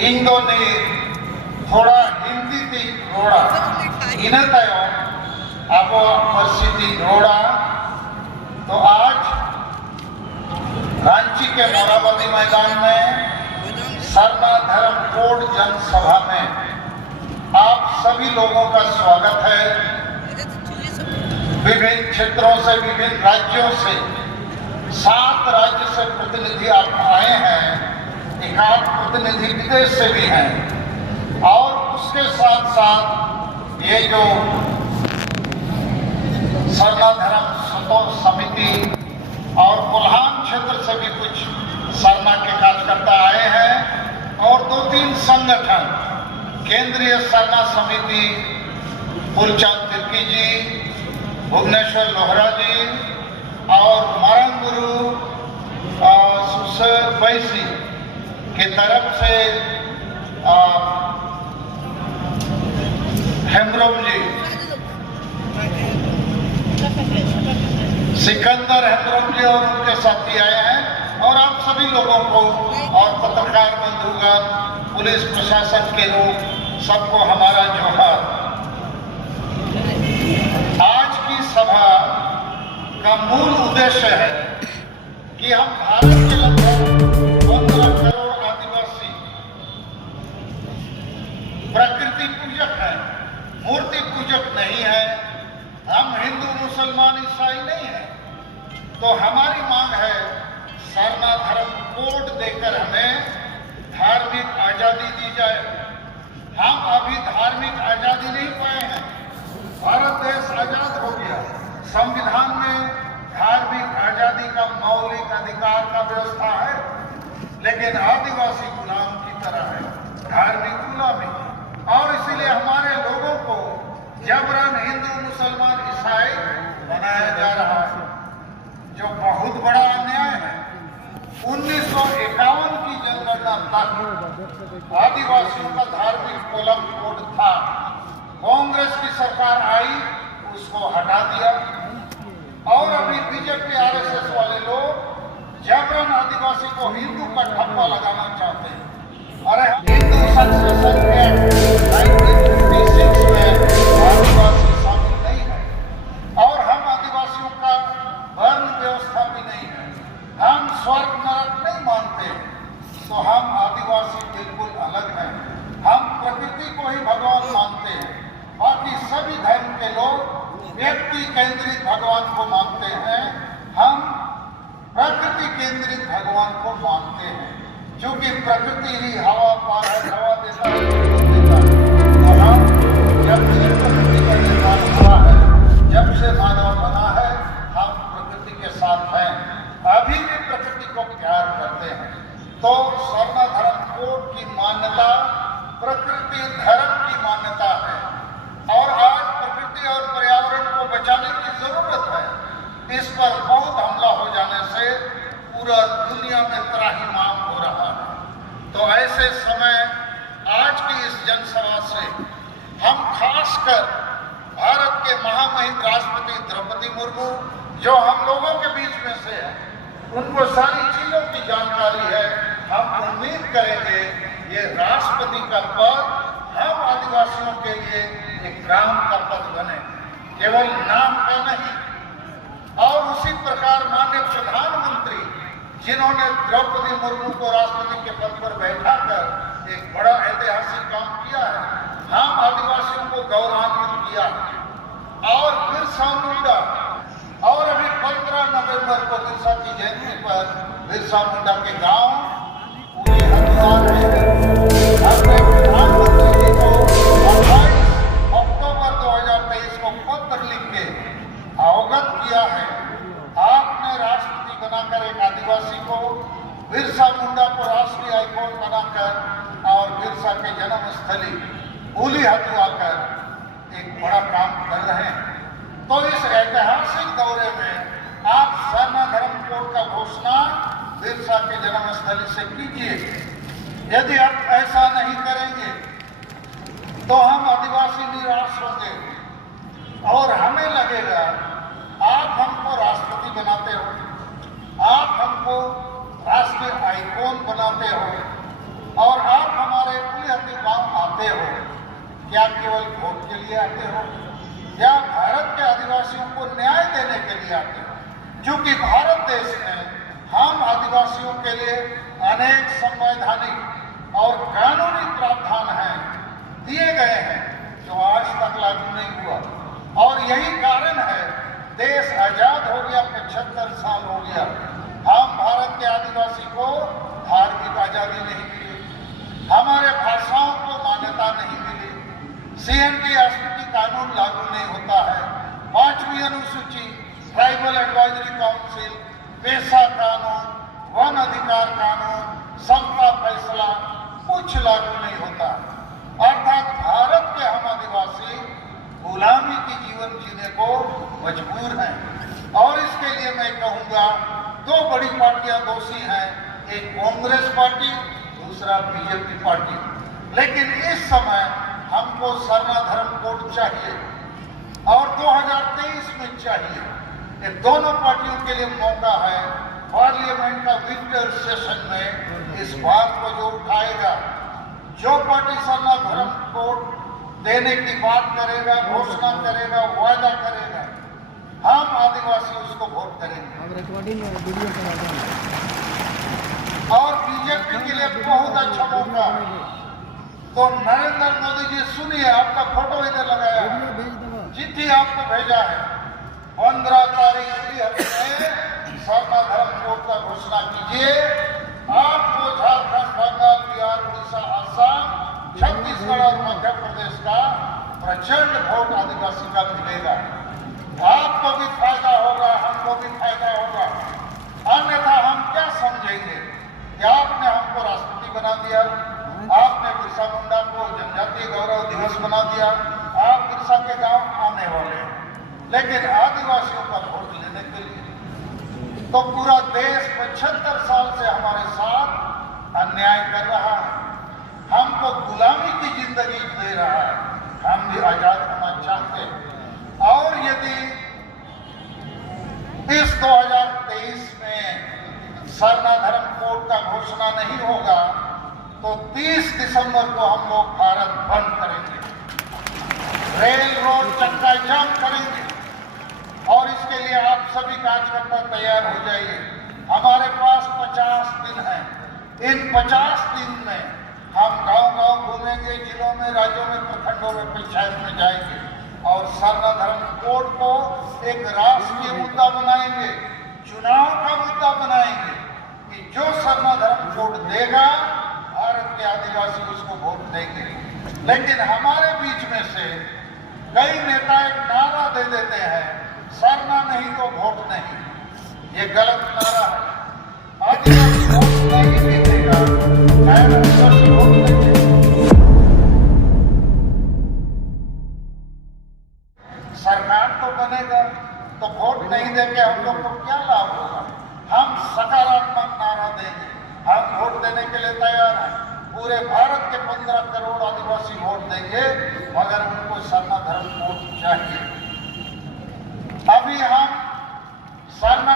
इंदोने थोड़ा हिंदी थी रोड़ा इन्हें तयो अब परिस्थिति रोड़ा। तो आज रांची के मोराबादी मैदान में सरना धर्म कोड जनसभा में आप सभी लोगों का स्वागत है। विभिन्न क्षेत्रों से, विभिन्न राज्यों से, 7 राज्य से प्रतिनिधि आप आए हैं, 1 प्रतिनिधि विदेश से भी हैं और उसके साथ साथ ये जो सरना धर्म समिति और कोल्हान क्षेत्र से भी कुछ सरना के कार्यकर्ता आए हैं और 2-3 संगठन, केंद्रीय सरना समिति फूलचंद तिर्की जी, भुवनेश्वर लोहरा जी और MURMU सुसर बैसी के तरफ से हेम्ब्रोम जी, सिकंदर हेम्ब्रोम जी और उनके साथी आए हैं और आप सभी लोगों को और पत्रकार बंधुगण, पुलिस प्रशासन के लोग सबको हमारा जोहार। आज की सभा का मूल उद्देश्य है कि हम भारत के लगभग 15 करोड़ आदिवासी प्रकृति पूजक हैं, मूर्ति पूजक नहीं है। हम हिंदू, मुसलमान, ईसाई नहीं है। तो हमारी मांग है सरना धर्म कोड देकर हमें धार्मिक आजादी दी जाए। हम अभी धार्मिक आजादी नहीं पाए हैं। भारत देश आजाद हो गया, संविधान में धार्मिक आजादी का मौलिक अधिकार का व्यवस्था है, लेकिन आदिवासी गुलाम की तरह है, धार्मिक गुलामी। और इसीलिए हमारे लोगों को जबरन हिंदू, मुसलमान, ईसाई बनाया जा रहा है, जो बहुत बड़ा अन्याय है। 1951 की जनगणना तक आदिवासियों का धार्मिक कोड था। कांग्रेस की सरकार आई, उसको हटा दिया और अभी बीजेपी RSS वाले लोग जबरन आदिवासी को हिंदू का ठप्पा लगाना चाहते हैं। अरे हिंदू संशोधन एक्ट 1956 में आदिवासी शामिल नहीं है और हम आदिवासियों का वर्ण व्यवस्था भी नहीं है। हम स्वर्ग नरक नहीं मानते, तो हम आदिवासी बिल्कुल अलग हैं। हम प्रकृति को ही भगवान मानते हैं। बाकी सभी धर्म के लोग व्यक्ति केंद्रित भगवान को मानते हैं, हम प्रकृति केंद्रित भगवान को मानते हैं। क्योंकि प्रकृति ही हवा देता है, तो हम जब से प्रकृति का निर्माण हुआ है, जब से मानव बना है, हम प्रकृति के साथ हैं, अभी भी प्रकृति को प्यार करते हैं। तो सरना धर्म कोड की मान्यता प्रकृति धर्म की मान्यता है और आज प्रकृति और पर्यावरण को बचाने की जरूरत है। इस पर बहुत हमला हो जाने से पूरा दुनिया में त्राहिमाम हो रहा है। तो ऐसे समय आज की इस जनसभा से हम खासकर भारत के महामहिम राष्ट्रपति द्रौपदी मुर्मू, जो हम लोगों के बीच में से है, उनको सारी चीजों की जानकारी है। हम उम्मीद करेंगे ये राष्ट्रपति का पद हम आदिवासियों के लिए एक ग्राम का पद बने, केवल नाम का नहीं। और उसी प्रकार माननीय प्रधानमंत्री, जिन्होंने द्रौपदी मुर्मू को राष्ट्रपति के पद पर बैठाकर एक बड़ा ऐतिहासिक काम किया है, हम आदिवासियों को गौरवान्वित किया है। और बिरसा मुंडा, और अभी 15 नवंबर को बिरसा की जयंती पर बिरसा मुंडा के गांव पूरे हथियार प्रधानमंत्री जी को 28 अक्टूबर 2023 को पत्र लिख के अवगत किया है। आपने राष्ट्रपति बनाकर एक आदिवासी को, बिरसा मुंडा को राष्ट्रीय आइकॉन बनाकर और बिरसा के जन्म स्थली बूली हटवाकर एक बड़ा काम कर रहे हैं। तो इस ऐतिहासिक दौरे में आप सरना धर्म कोड का घोषणा बिरसा के जन्म स्थली से कीजिए। यदि आप ऐसा नहीं करेंगे तो हम आदिवासी निराश होंगे और हमें लगेगा आप हमको राष्ट्रपति बनाते हो, आप हमको राष्ट्रीय आइकॉन बनाते हो और आप हमारे आपके गांव आते हो, क्या केवल वोट के लिए आते हो या भारत के आदिवासियों को न्याय देने के लिए आते हो? क्योंकि भारत देश में हम आदिवासियों के लिए अनेक संवैधानिक और कानूनी प्रावधान हैं, दिए गए हैं, जो आज तक लागू नहीं हुआ। और यही कारण है देश आजाद हो गया, 75 साल हो गया, हम भारत के आदिवासी को धार्मिक आजादी नहीं मिली, हमारे भाषाओं को मान्यता नहीं मिली, CNT SPT कानून लागू नहीं होता है, 5वीं अनुसूची, ट्राइबल एडवाइजरी काउंसिल, पेशा कानून, वन अधिकार कानून, सबका फैसला कुछ लागू नहीं होता। अर्थात भारत के हम आदिवासी गुलामी की जीवन जीने को मजबूर हैं। और इसके लिए मैं कहूंगा, दो बड़ी पार्टियां दोषी हैं, एक कांग्रेस पार्टी, दूसरा बीजेपी पार्टी। लेकिन इस समय हमको सरना धर्म कोड चाहिए और 2023 में चाहिए। ये दोनों पार्टियों के लिए मौका है, पार्लियामेंट का विंटर सेशन में इस बात को जो उठाएगा, जो पार्टी सरना धर्म कोड देने की बात करेगा, घोषणा करेगा, वायदा करेगा, हम आदिवासी उसको वोट करेंगे। और बीजेपी के लिए बहुत अच्छा मौका है। तो नरेंद्र मोदी जी सुनिए, आपका फोटो इधर लगाया है, चिट्ठी आपको भेजा है, 15 तारीख में सरना धर्म कोड का घोषणा कीजिए। आपको झारखंड, बंगाल, बिहार, उड़ीसा, आसाम, छत्तीसगढ़ और मध्य प्रदेश का प्रचंड वोट आदिवासी का मिलेगा। आपको भी फायदा होगा, हमको भी फायदा होगा। अन्यथा हम क्या समझेंगे कि आपने हमको राष्ट्रपति बना दिया, आपने बिरसा मुंडा को जनजातीय गौरव दिवस बना दिया, आप बिरसा के गांव आने वाले हैं, लेकिन आदिवासियों का वोट लेने के लिए तो पूरा देश 75 साल से हमारे साथ अन्याय कर रहा है, हमको गुलामी की जिंदगी दे रहा है। हम भी आजाद होना चाहते हैं। और यदि इस 2023 में सरना धर्म कोड का घोषणा नहीं होगा तो 30 दिसंबर को हम लोग भारत बंद करेंगे, रेल रोड चक्का जाम करेंगे। और इसके लिए आप सभी कार्यकर्ता तैयार हो जाइए। हमारे पास 50 दिन है। इन 50 दिन में हम गांव-गांव घूमेंगे, जिलों में, राज्यों में, प्रखंडों में, पंचायत में जाएंगे और सरना धर्म कोड को एक राष्ट्रीय मुद्दा बनाएंगे, चुनाव का मुद्दा बनाएंगे कि जो सरना धर्म कोड देगा भारत के आदिवासी उसको वोट देंगे। लेकिन हमारे बीच में से कई नेता एक नारा दे देते हैं, सरना नहीं तो वोट नहीं। ये गलत नारा है। आदिवासी वोट नहीं भी देगा, आदिवासी वोट नहीं देगा। सरकार तो बनेगा तो वोट नहीं देके हम लोग को क्या लाभ होगा? हम सकारात्मक नारा देंगे, हम वोट देने के लिए तैयार हैं। पूरे भारत के 15 करोड़ आदिवासी वोट देंगे, मगर उनको सरना धर्म कोड चाहिए। अभी हम सरना